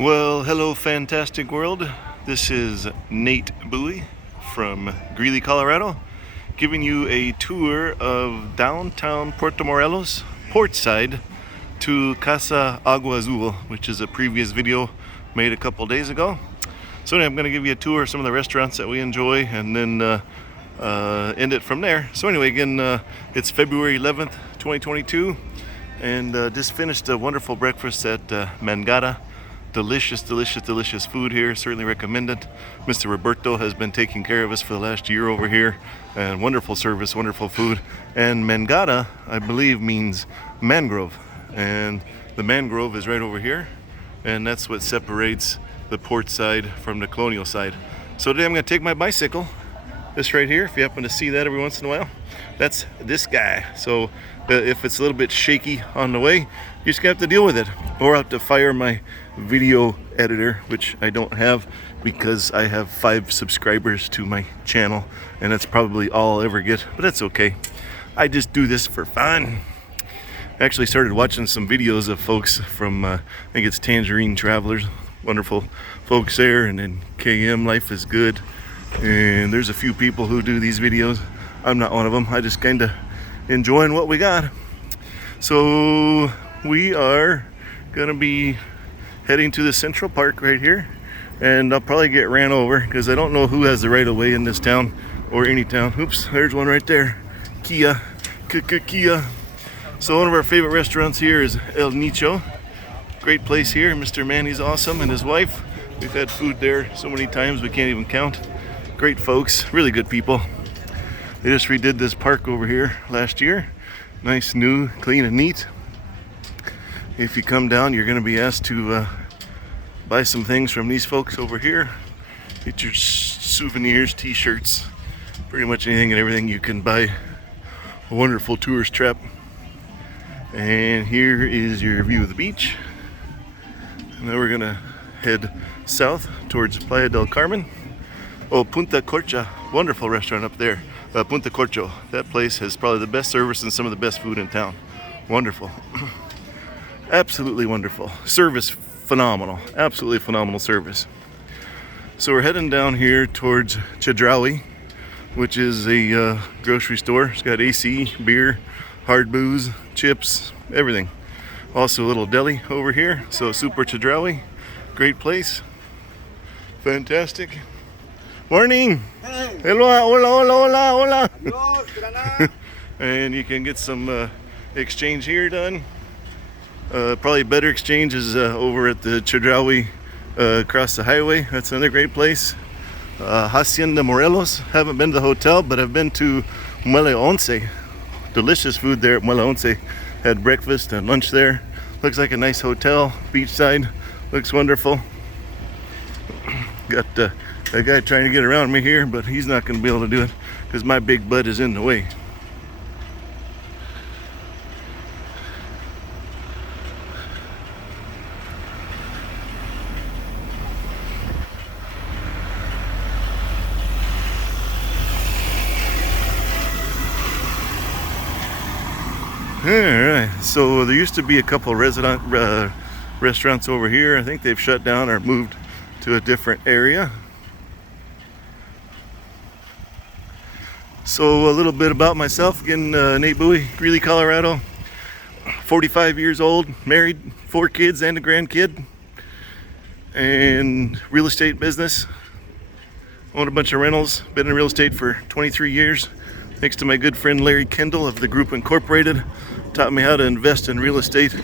Well, hello, fantastic world. This is Nate Bowie from Greeley, Colorado, giving you a tour of downtown Puerto Morelos, portside to Casa Agua Azul, which is a previous video made a couple days ago. So anyway, I'm going to give you a tour of some of the restaurants that we enjoy and then end it from there. So anyway, again, it's February 11th, 2022, and just finished a wonderful breakfast at Mangata. Delicious food here. Certainly recommend it. Mr. Roberto has been taking care of us for the last year over here, and wonderful service, wonderful food. And Mangata, I believe, means mangrove, and the mangrove is right over here, and that's what separates the port side from the colonial side. So today I'm going to take my bicycle, this right here, if you happen to see that every once in a while. That's this guy. So if it's a little bit shaky on the way, you just have to deal with it, or I'll have to fire my video editor, which I don't have because I have 5 subscribers to my channel, and that's probably all I'll ever get, but that's okay. I just do this for fun. I actually started watching some videos of folks from I think it's Tangerine Travelers, wonderful folks there, and then KM Life is Good, and there's a few people who do these videos. I'm not one of them. I just kind of enjoying what we got. So we are gonna be heading to the Central Park right here, and I'll probably get ran over because I don't know who has the right of way in this town or any town. Oops, there's one right there. Kia. So one of our favorite restaurants here is El Nicho. Great place here. Mr. Manny's awesome, and his wife. We've had food there so many times we can't even count. Great folks, really good people. They just redid this park over here last year. Nice, new, clean, and neat. If you come down, you're going to be asked to buy some things from these folks over here. Get your souvenirs, t-shirts, pretty much anything and everything you can buy. A wonderful tourist trap. And here is your view of the beach. Now we're going to head south towards Playa del Carmen. Oh, Punta Corcha, wonderful restaurant up there. Punta Corcho, that place has probably the best service and some of the best food in town. Wonderful. Absolutely wonderful. Service phenomenal. Absolutely phenomenal service. So we're heading down here towards Chedraui, which is a grocery store. It's got AC, beer, hard booze, chips, everything. Also a little deli over here. So Super Chedraui, great place. Fantastic. Morning. Hey. Hello, hola. Hello, And you can get some exchange here done. Probably better exchange is over at the Chedraui across the highway. That's another great place. Hacienda Morelos. Haven't been to the hotel, but I've been to Muelle Once. Delicious food there at Muelle Once. Had breakfast and lunch there. Looks like a nice hotel, beachside. Looks wonderful. Got that guy trying to get around me here, but he's not going to be able to do it because my big butt is in the way. Alright, so there used to be a couple restaurants over here. I think they've shut down or moved to a different area. So a little bit about myself. Again, Nate Bowie, Greeley, Colorado. 45 years old, married, 4 kids and a grandkid. And real estate business. Own a bunch of rentals. Been in real estate for 23 years. Thanks to my good friend Larry Kendall of the Group Incorporated. Taught me how to invest in real estate.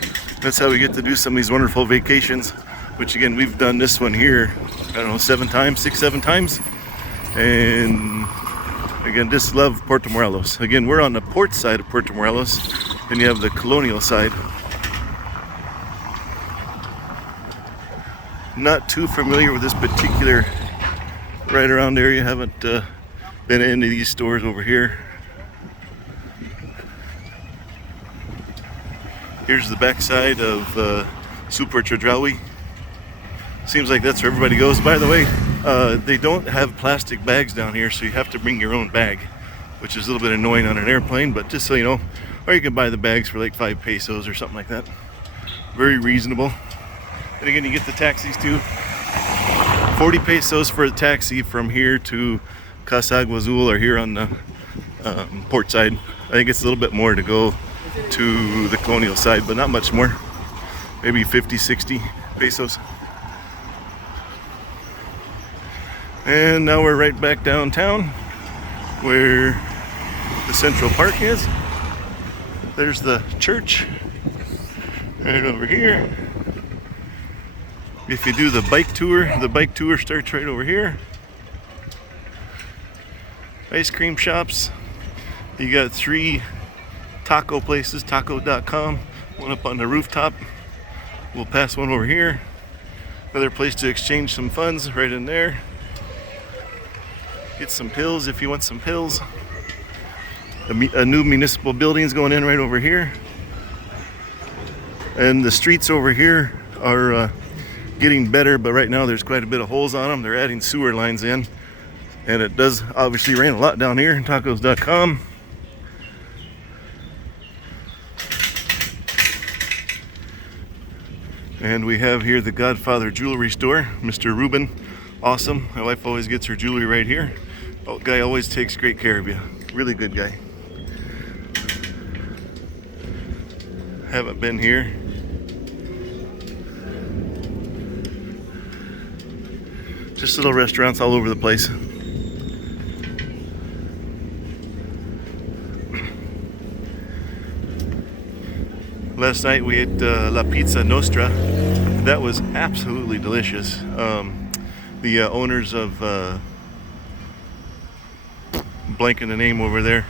That's how we get to do some of these wonderful vacations. Which again, we've done this one here, I don't know, 7 times. And again, just love Puerto Morelos. Again, we're on the port side of Puerto Morelos, and you have the colonial side. Not too familiar with this particular right around area. Haven't been to any of these stores over here. Here's the backside of Super Chedraui. Seems like that's where everybody goes. By the way, they don't have plastic bags down here, so you have to bring your own bag, which is a little bit annoying on an airplane, but just so you know. Or you can buy the bags for like 5 pesos or something like that. Very reasonable. And again, you get the taxis too. 40 pesos for a taxi from here to Casa Agua Azul, or here on the port side. I think it's a little bit more to go to the colonial side, but not much more. Maybe 50, 60 pesos. And now we're right back downtown where the Central Park is. There's the church right over here. If you do the bike tour starts right over here. Ice cream shops. You got 3 taco places, taco.com, one up on the rooftop. We'll pass one over here. Another place to exchange some funds right in there. Get some pills if you want some pills. A new municipal building's going in right over here. And the streets over here are getting better, but right now there's quite a bit of holes on them. They're adding sewer lines in. And it does obviously rain a lot down here, tacos.com. And we have here the Godfather jewelry store, Mr. Ruben. Awesome. My wife always gets her jewelry right here. Oh, guy always takes great care of you. Really good guy. Haven't been here. Just little restaurants all over the place. Last night we ate La Pizza Nostra. That was absolutely delicious. The owners of blanking the name over there,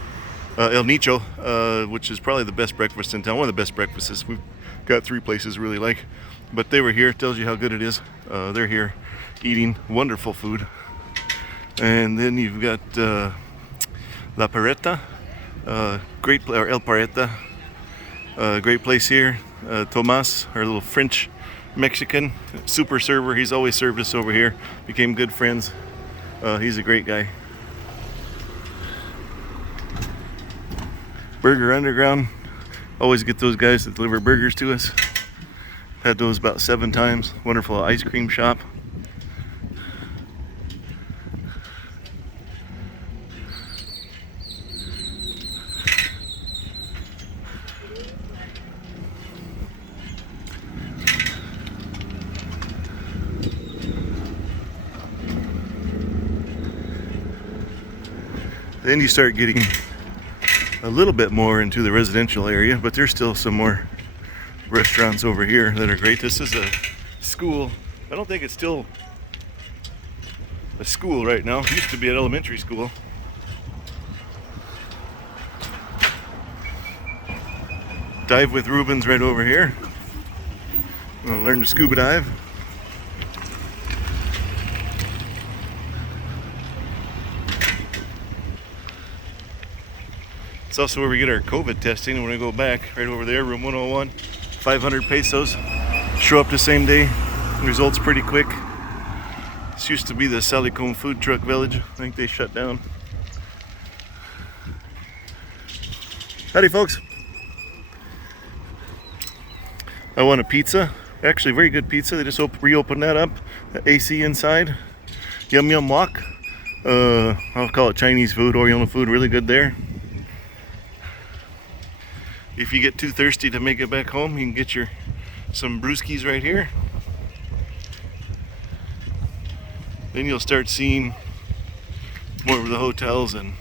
El Nicho, which is probably the best breakfast in town. One of the best breakfasts. We've got 3 places really like, but they were here. Tells you how good it is. They're here eating wonderful food. And then you've got La Pareta, great, or El Pareta. Great place here. Tomas, our little French Mexican super server. He's always served us over here. Became good friends. He's a great guy. Burger Underground. Always get those guys that deliver burgers to us. Had those about 7 times. Wonderful ice cream shop. Then you start getting a little bit more into the residential area, but there's still some more restaurants over here that are great. This is a school. I don't think it's still a school right now. It used to be an elementary school. Dive with Ruben's right over here. I'm gonna learn to scuba dive. It's also where we get our COVID testing. When we go back, right over there, room 101, 500 pesos. Show up the same day. Results pretty quick. This used to be the Salicone food truck village. I think they shut down. Howdy, folks. I want a pizza. Actually, very good pizza. They just reopened that up. The AC inside. Yum Yum Wok. I'll call it Chinese food, Oriental food. Really good there. If you get too thirsty to make it back home, you can get some brewskis right here. Then you'll start seeing more of the hotels and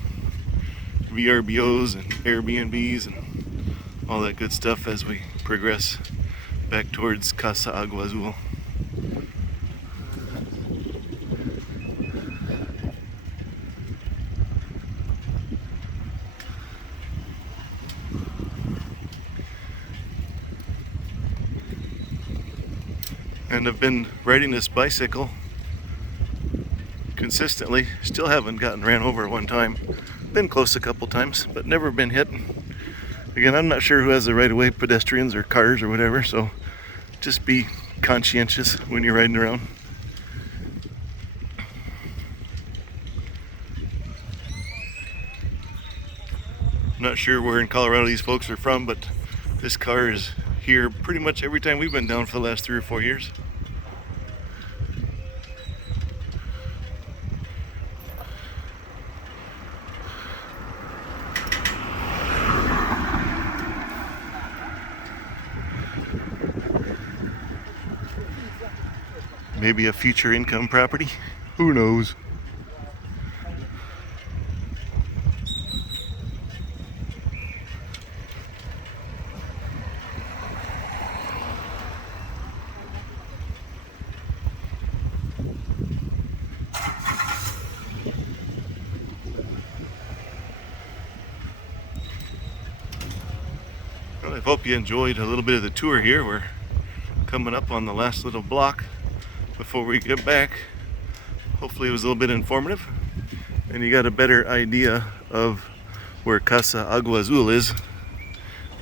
VRBOs and Airbnbs and all that good stuff as we progress back towards Casa Agua Azul. And I've been riding this bicycle consistently. Still haven't gotten ran over one time. Been close a couple times, but never been hit. Again, I'm not sure who has the right of way, pedestrians or cars or whatever, so just be conscientious when you're riding around. I'm not sure where in Colorado these folks are from, but this car is here pretty much every time we've been down for the last 3 or 4 years. Maybe a future income property. Who knows? Well, I hope you enjoyed a little bit of the tour here. We're coming up on the last little block before we get back. Hopefully it was a little bit informative and you got a better idea of where Casa Agua Azul is.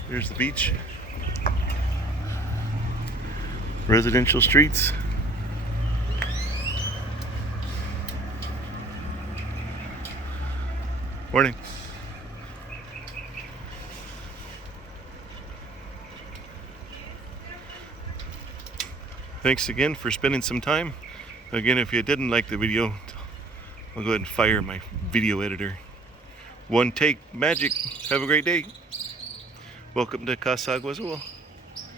There's the beach. Residential streets. Morning. Thanks again for spending some time. Again, if you didn't like the video, I'll go ahead and fire my video editor. One take magic. Have a great day. Welcome to Casa Agua Azul.